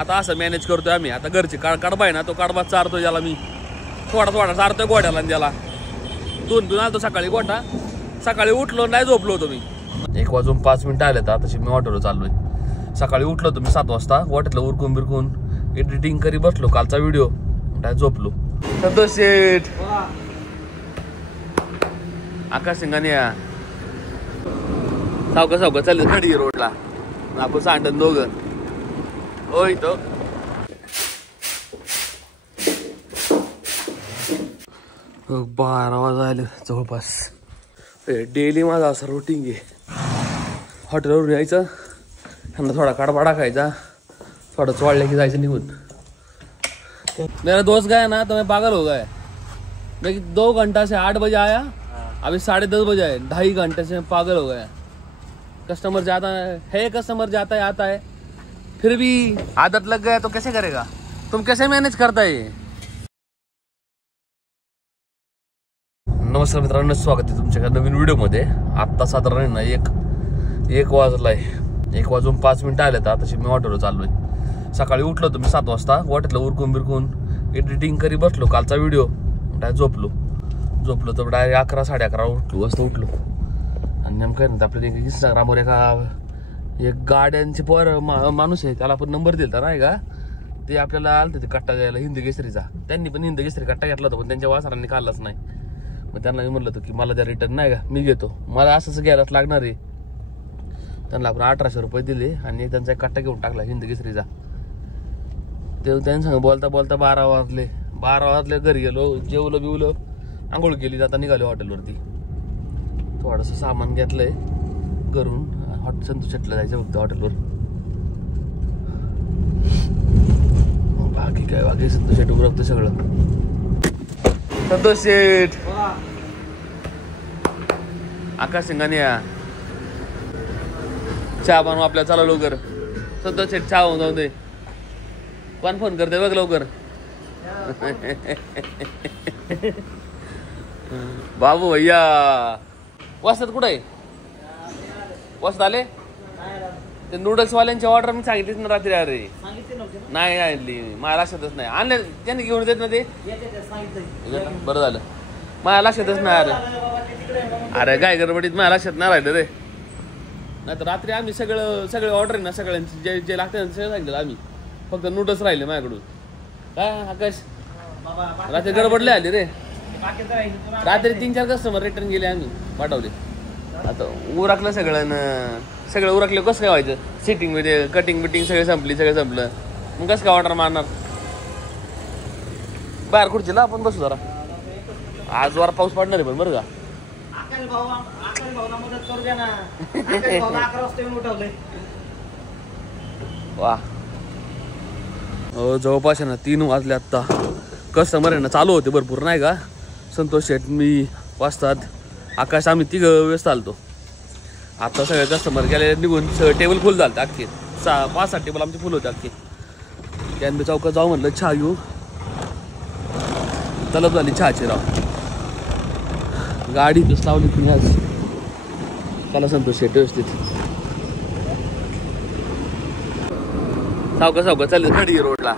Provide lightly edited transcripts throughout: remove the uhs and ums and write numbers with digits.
आता असं मॅनेज करतोय आम्ही. आता घरची कडबा आहे ना, तो कडबा चारतोय त्याला मी, थोडा थोडा चारतोय गोट्याला. आणि त्याला दोन आलतो सकाळी गोटा. सकाळी उठलो नाही, झोपलो होतो मी. 1:05 आले तर आताशी मी ऑटोला चाललोय. सकाळी उठलो होतो मी 7 वाजता. गोट्यातलं उरकून बिरकून एडिटिंग करी बसलो कालचा व्हिडिओ, काय झोपलो. संतोष शेठ, आकाश सिंगाने सावका सावका चालले खडी रोडला. आपण सांडन दोघं होय. तो 12 वाजायला जवळपास. डेली माझा असं रुटीन आहे. हॉटेलवरून यायचं, त्यांना थोडा काढबा टाकायचा, थोडं चोळलं की जायचं निघून. मेरा दोस्त गया ना तो मैं पागल हो गया. मैं 2 घंटा से 8 बजे आया, अभी 10:30 बजे आए. 2.5 घंटे से पागल हो गया. कस्टमर जाता है कस्टमर जाता है आता है, फिर भी आदत लग गया तो कैसे करेगा. तुम कैसे मैनेज करता है. नमस्कार मित्रांनो, स्वागत आहे तुमच्या नवीन व्हिडिओमध्ये. आत्ता साधारण ना एक वाजलाय. 1:05 आले तर आताशी मी ऑटोला चाललोय. सकाळी उठलो होतो मी 7 वाजता. गोट्यातलं उरकून बिरकून एडिटिंग करी बसलो कालचा व्हिडिओ, डायरेक्ट झोपलो तर डायरेक्ट 11 11:30 वाजता उठलो. आणि नेमकं आपल्या इंस्टाग्रामवर एक गाड्यांचे माणूस आहे, त्याला आपण नंबर दिला नाही का, ते आपल्याला आलं ते कट्टा द्यायला हिंद केसरीचा. त्यांनी पण हिंद केसरी कट्टा घेतला होता, पण त्यांच्या वासरांनी खाल्लाच नाही. मग त्यांना मी म्हणलं होतं की मला त्या रिटर्न नाही का, मी घेतो, मला असंच घ्यायलाच लागणार आहे. त्यांना आपण 1800 रुपये दिले आणि त्यांचा एक कट्टा घेऊन टाकला हिंद केसरीचा. ते त्यांनी बोलता बोलता 12 वाजले. घरी गेलो, जेवलो बिवलो, आंघोळ केली, आता निघालो हॉटेलवरती. थोडंसं सामान घेतलंय घरून. संतोष शेटला जायचं फक्त हॉटेलवर. बाकी काय, बाकी संतोष शेट उरकतो सगळं. संतोष शेठ, आकाश सिंगाने चहा बनवा आपल्याला, चला लवकर. संतोष शेठ चहा होऊन जाऊ दे. कोण फोन करते बघ लवकर. बाबू भैया वाजतात कुठे आहे. वाजत आले. ते नूडल्स वाल्यांची ऑर्डर मी सांगितलीच ना रात्री. अरे नाही आणली, मला लक्षातच नाही. आणले त्यांनी घेऊन देत ना ते. बरं झालं, मला लक्षातच नाही. अरे काय गडबडीत माझ्या लक्षात नाही राहिलं रे. नाही तर रात्री आम्ही सगळे ऑर्डर आहे ना सगळ्यांची, जे जे लागते सगळं सांगितलं आम्ही. फक्त नूडल्स राहिले माझ्याकडून. काय आकाश, रात्री गडबडले आले रे. रात्री 3-4 कस्टमर रिटर्न गेले, आम्ही पाठवले. आता उरकलं सगळं उरकलं. कसं काय व्हायचं, सिटिंग मध्ये कटिंग बिटिंग सगळं संपलं. मग कसं काय ऑर्डर मारणार. बाहेर खुर्चीला आपण बसू जरा. आज जरा पाऊस पडणार आहे पण बरं का. वा हो, जवळपास आहे ना 3 वाजले आत्ता. कस्टमर आहे ना चालू होते भरपूर नाही का. संतोष शेठ, मी वाजतात, आकाश, आम्ही 3 व्यस्त आलतो. आता सगळे कस्टमर गेले निघून. टेबल फुल झालं अख्खे. 5-7 टेबल आमचे फुल होते अख्खे. कॅनबे चौकात जाऊ म्हणलं, चहा घेऊ. तलब झाली चहाची राव. गाडी तस लावली तुम्ही आज. चला संतोष शेठ व्यवस्थित. सावका चालले खडी रोडला.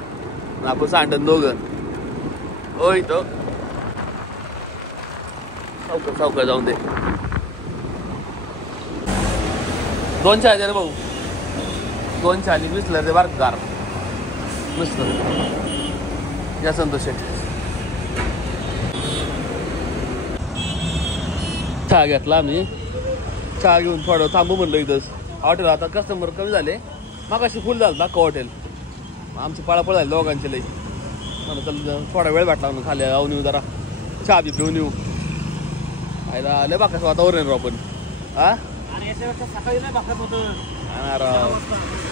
आपण सांडन दोघं होय. तो सावका जाऊन दे. 2 चहा द्या भाऊ. 2 चहा आणि मिसलं ते बारक गार मिसलं या संतोष शेठ. चहा घेतला आम्ही. चहा घेऊन थोडं थांबू म्हणलं इथंच हॉटेल. आता कस्टमर कमी झाले. मागाशी फुल झालं दाखव हॉटेल. आमची पळापळ झाली दोघांची लई. मला चल थोडा वेळ भेटला म्हणून खाली जाऊन येऊ, जरा चहा बी पिऊन येऊ. आयला लय बाकाचं वातावरण राव. पण राव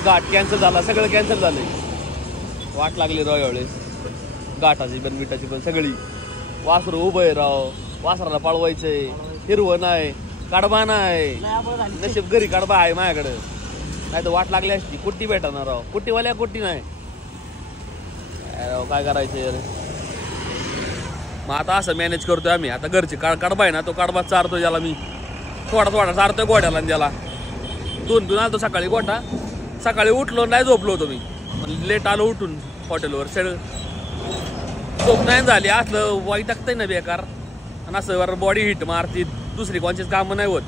घाट कॅन्सल झाला, सगळं कॅन्सल झालंय. वाट लागली राव यावेळेस घाटाची पण मिठाची पण सगळी. वासरू उभं आहे राव, वासराला पाळवायचंय. हिरवं नाही, कडबा नाही. नशीब घरी कडबा आहे माझ्याकडं, नाही तर वाट लागली असती. कुट्टी भेटणार राव, कुट्टीवाल्या कुट्टी नाही राव. काय करायचं यार. मग आता असं मॅनेज करतोय आम्ही. आता घरची कडबा आहे ना, तो कडबा चारतोय त्याला मी, थोडा चारतोय गोट्याला. आणि त्याला दोन आलतो सकाळी गोटा. सकाळी उठलो नाही, झोपलो होतो मी. लेट आलो उठून हॉटेलवर झोप नाही झाली असलं वाईट टाकतंय ना बेकार आणि असं बॉडी हिट मारती दुसरी कोणचीच कामं नाही होत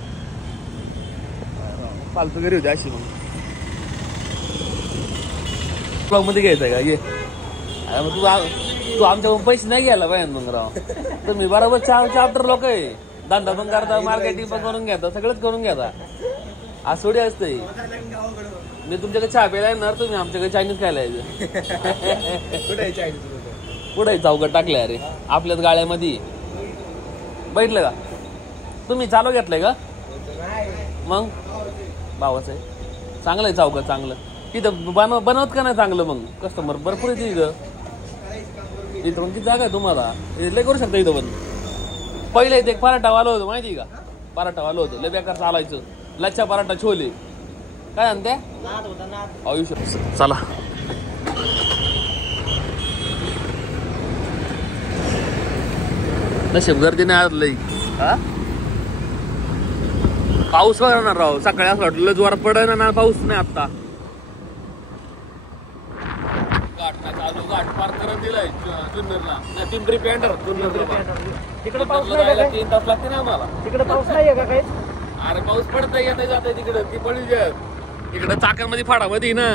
फालतू घरी होती अशी मग ब्लॉग मध्ये घ्यायचंय का ये मग तू आमच्याकडून पैसे नाही घ्यायला पाहिजे मग राव तुम्ही बरोबर चाप्टर लोक आहे धंदा पण करता मार्केटिंग पण करून घेता सगळंच करून घेता आज थोडी असतंय मी तुमच्याकडे चहा प्यायला येणार तुम्ही आमच्याकडे चायनीज खायला यायचं कुठे चौकट टाकलंय अरे आपल्याच गाड्यामध्ये बैठलं का तुम्ही चालू घेतलंय का मग भावाच आहे चांगलं आहे चौकट चांगलं तिथं बनवत का नाही चांगलं मग कस्टमर भरपूर येते इथं पण किती जागा आहे तुम्हाला लय करू शकता इथं पण पहिले इथे एक पराठा वालं होतं माहिती का पराठा वालं होतं लय बेकार चालायचं लच्छा पराठा छोले काय म्हणते आयुष्य चला नशीब गर्दी नाही आज लई पाऊस बघणार राव सकाळी असं वाटलं जोरात पडायला ना पाऊस नाही आता चालू घाट पार करत दिलाय जुन्नरला पिंपरी पेंटर तिकडे पाऊस नाही 3 तास लागते ना आम्हाला तिकडे पाऊस नाहीये का काही अरे पाऊस पडतंय येत जात तिकडे ती पडली इकडे चाकांमध्ये फाडामध्ये ना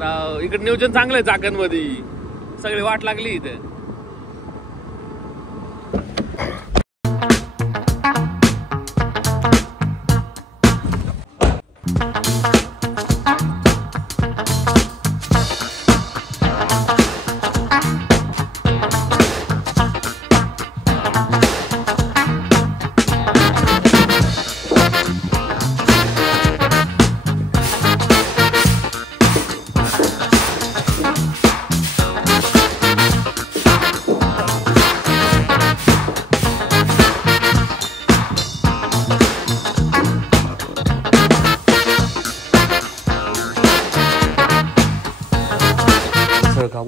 राव इकडे नियोजन चांगलं आहे चाकांमध्ये सगळी वाट लागली इथे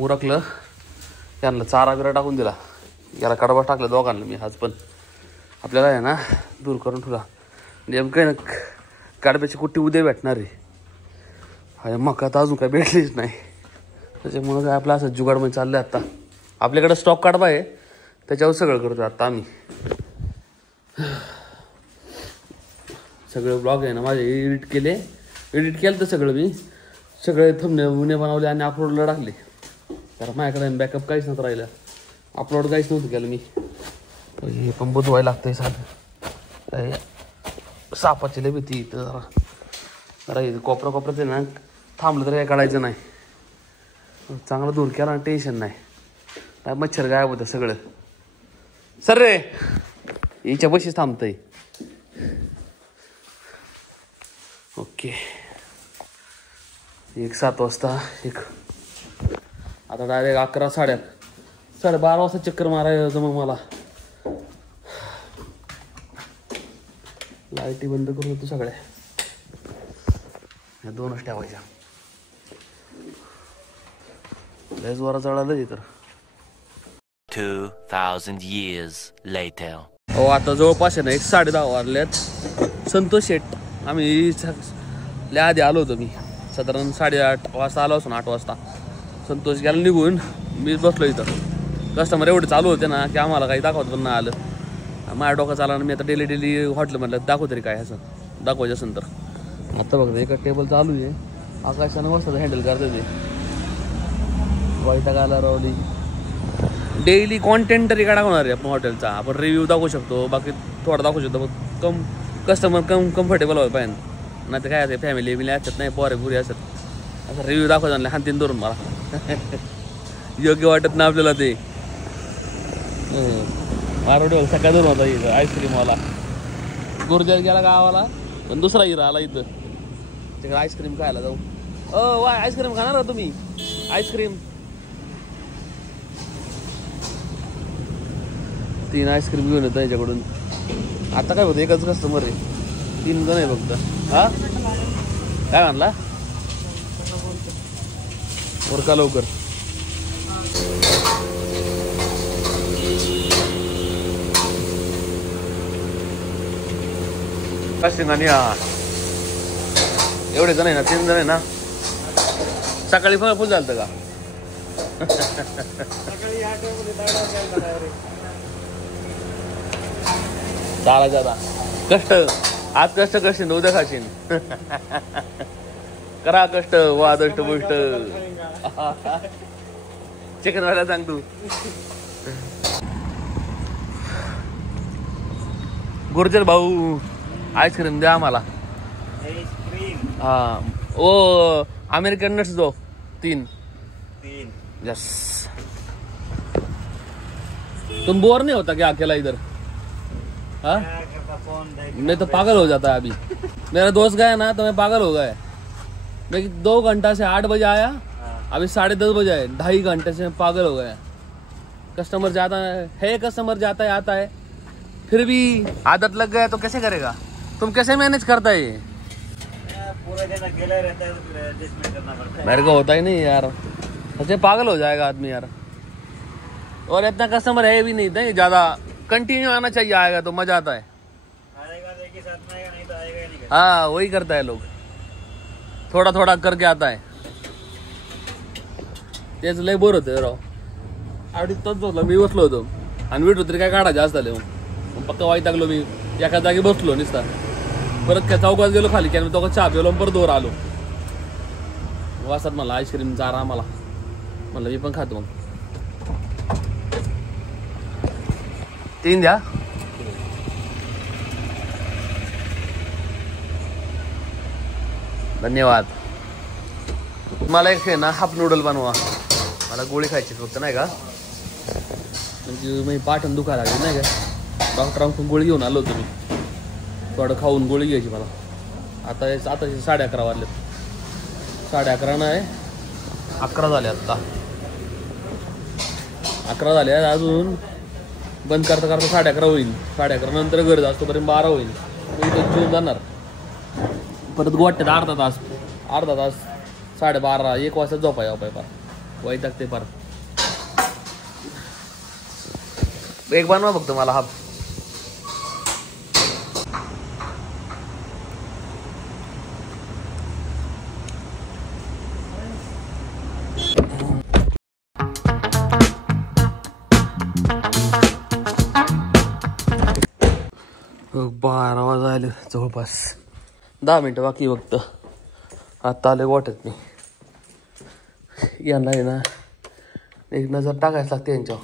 उरकलं त्यांना चारा बिरा टाकून दिला याला कडबा टाकलं दोघांना मी आज पण आपल्याला आहे ना दूर करून ठेवला नेमकं आहे ना कडब्याची कुट्टी उद्या भेटणार आहे मका तर अजून काय भेटलीच नाही त्याच्यामुळं काय आपलं असं जुगाडमध्ये चाललं आहे आत्ता आपल्याकडं स्टॉक कडबा आहे त्याच्यावर सगळं करतो आत्ता आम्ही सगळं ब्लॉग आहे ना माझे एडिट केलं तर सगळं मी सगळे थंबनेल बनवले आणि अपलोडला टाकले तर माझ्याकडे बॅकअप काहीच नव्हतं राहिलं अपलोड काहीच नव्हतं केलं मी हे पण बुजवायला लागतंय साधं सापाची लय भीती इथं जरा इथं कोपऱ्यात आहे ना थांबलं तर काय काढायचं नाही चांगलं दूर केला ना टेन्शन नाही काय मच्छर गायब होतं सगळं सर रे हिच्या बशीच थांबतंय ओके 7 वाजता आता डायरेक्ट 11 साडे 12 वाजता चक्कर मारायचं मग मला लाईटी बंद करून तू सगळ्या ह्या 2च ठेवायच्या लय जोरात जळालं तर 2000 years later हो आता जवळपास आहे ना 10:30 वाजल्यात संतोष शेट आम्ही लय आधी आलो होतो मी साधारण 8:30 वाजता आलो असो ना 8 वाजता संतोष गेला निघून मी बसलो इथं कस्टमर एवढे चालू होते ना की आम्हाला काही दाखवत पण नाही आलं माझ्या डोकं चालला ना मी आता डेली हॉटेल म्हटलं दाखव तरी काय ह्याचं दाखवायचं असेल तर आता बघा एका टेबल चालू आहे आकाशानं मस्त हँडल करते ते वाईटा आला रावली डेली कॉन्टेंट तरी काय दाखवणार आहे आपण हॉटेलचा आपण रिव्ह्यू दाखवू शकतो बाकी थोडा दाखवू शकतो कस्टमर कम्फर्टेबल व्हायला पाहिजे नाही तर काय असते फॅमिली असतात नाही पोरे पुरी असतात असं रिव्ह्यू दाखवत आणले हातीन धरून मला योग्य वाटत ना आपल्याला ते मारवडी सकाळ धरून होता इथं आईस्क्रीमवाला गुरुद्यात गेला गावाला पण दुसरा हिरा आला इथं तिकडे आईस्क्रीम खायला जाऊ वाय आईस्क्रीम खाणार का तुम्ही आईस्क्रीम 3 आईस्क्रीम घेऊन येतं याच्याकडून आता काय होतं एकच कस्टमर आहे 3 जण आहे फक्त हा काय म्हणला उरका लवकर कास्टिंग आणि एवढे जण आहे ना 3 जण आहे ना सकाळी फळ फुल झालं का? चालायचं आता. कष्ट आज कष्ट करशील उद्या खाशील. करा कष्ट वादष्ट गोष्ट. चिकन वाला सांग तू. गुर्जर भाऊ आईस्क्रीम द्या आम्हाला. हाँ वो अमेरिकन नट्स दो 3 यस. तुम बोर नहीं होता क्या अकेला इधर? हाँ मैं तो पागल हो जाता है अभी. मेरा दोस्त गया ना तो मैं पागल हो गया. मैं 2 घंटा से 8 बजे आया, अभी 10:30 बजे है. 2.5 घंटे से मैं पागल हो गया. कस्टमर जाता है कस्टमर जाता है आता है, फिर भी आदत लग गया तो कैसे करेगा? तुम कैसे मैनेज करता है? पूरा दिन अकेला रहता है तो फिर एडजस्टमेंट करना पड़ता है. मेरे को होता ही नहीं यार, सच्चे पागल हो जाएगा आदमी यार. और इतना कस्टमर है भी नहीं ज्यादा. कंटिन्यू आना चाहिए, आएगा तो मजा आता है. आएगा तो एक ही साथ में आएगा, नहीं तो आएगा ही नहीं. हाँ वही करता है लोग, थोडा थोडा करके आता है. तेच लय बोर होते राव. आवडीत तोच होता. मी बसलो होतो आणि विटू तरी काय काढा जास्त झाले. पक्का वाईट लागलो मी. एका जागी बसलो नुसता. परत काय चौकात गेलो खाली की तो चहा पिलो परत दोर आलो. वासात मला आईस्क्रीम चारा आम्हाला म्हणलं मी पण खातो. मग 3 द्या. धन्यवाद. मला एक आहे ना हाफ नूडल बनवा. मला गोळी खायची फक्त नाही का, म्हणजे मी पाठण दुखायला लागली नाही का. डॉक्टरांकडून गोळी घेऊन आलो होतो मी. थोडं खाऊन गोळी घ्यायची मला. आता 11:30 वाजले. 11:30 नाही 11 झाले. आत्ता 11 झाले. अजून बंद करता करता 11:30 होईल. 11:30 नंतर घर जास्तोपर्यंत 12 होईल. मी इथं जेवून जाणार. परत गोट्यात अर्धा तास 12:30 1 वाजता झोपाय पार वाईट लागते पार. एक बनवा फक्त मला हाफ. बारा वाजायला जवळपास 10 मिनिटं बाकी फक्त. आता आले वाटत मी. यांना आहे ना एक नजर टाकायला लागते यांच्यावर.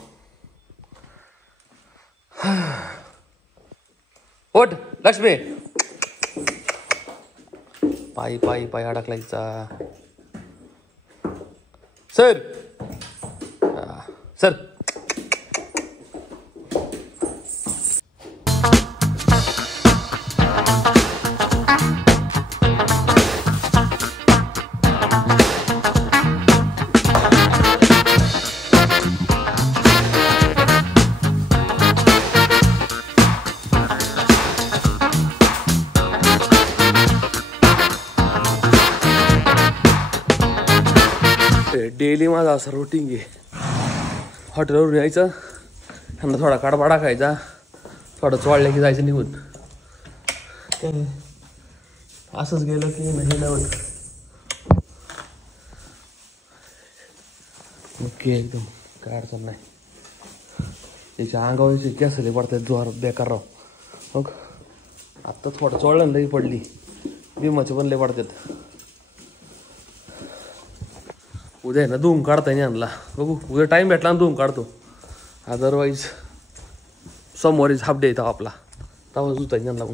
ओट लक्ष्मी. पायी पायी पायी अडकलायचा. Sir sir. डेली माझा असं रुटीन आहे. हॉटेलवर यायचं, त्यांना थोडा काडपाडा खायचा, थोडं चोळलं की जायचं निघून. असंच गेलं की नाही नव्हतं. ओके एकदम काय अडचण नाही. त्याच्या अंगावरचे केसले पडतात जोरात बेकार राव. मग आत्ता थोडं चोळलं लई पडली. भीमाचे पण लई पडतात. उद्या ना धुवून काढता नाही आणला. बघू उद्या टाईम भेटला ना धुवून काढतो. अदरवाईज सोमवारीच हाफ डे येतो आपला. तेव्हा जुता नाही आणला.